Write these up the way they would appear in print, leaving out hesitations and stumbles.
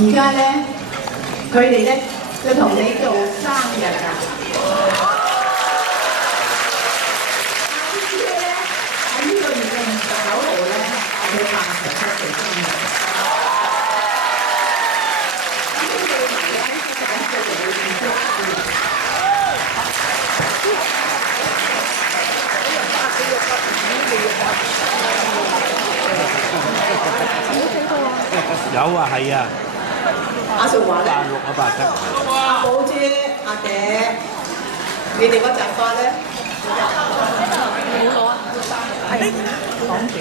而家咧，佢哋咧就同你做生日啊！呢啲咧喺呢個月嘅29號咧，係佢87歲生日。有啊，係啊。阿淑華咧，86啊87。阿寶姐、阿嗲，你哋嗰扎花咧？冇攞啊！係講住。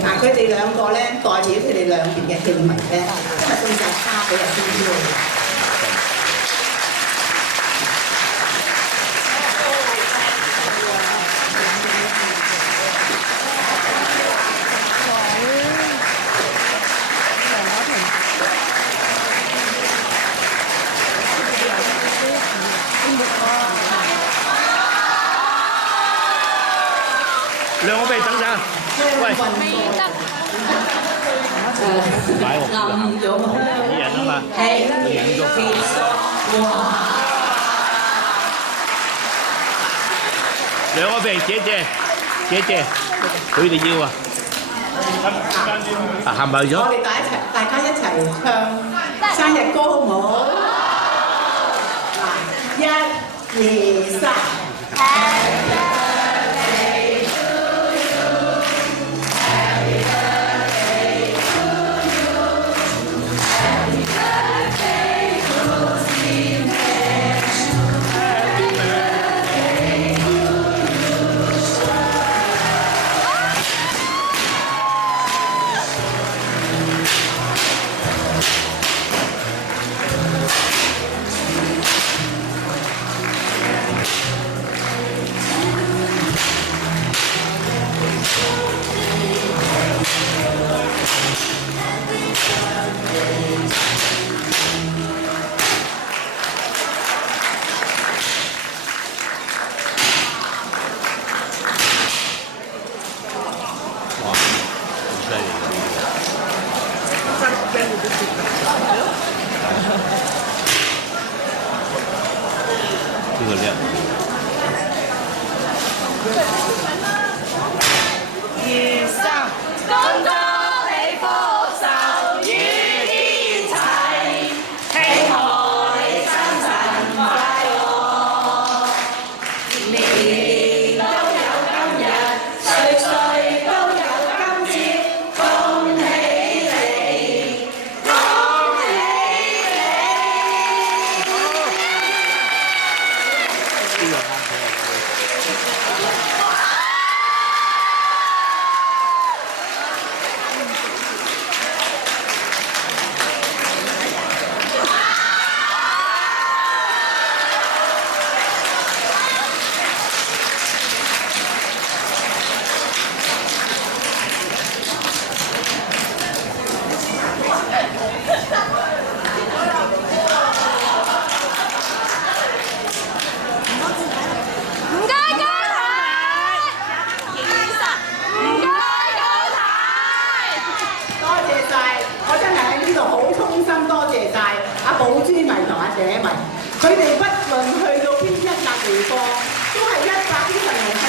嗱，佢哋兩個咧，代表佢哋兩邊嘅戲迷咧，今日送扎花俾阿邊邊。兩個俾等陣，喂，擺喎，暗咗嘛？二人啊嘛，影咗。兩個俾姐姐，佢哋要啊，係咪咗？我哋大家一齊唱生日歌好唔好？嗱，1、2、3。呢個叻。2、3，恭祝你福壽與天齊，希望你生辰快樂，年年都有今日，歲歲都有今朝，恭喜你，恭喜寶珠迷同阿姐迷，佢哋不論去到邊一笪地方，都係100啲神龍係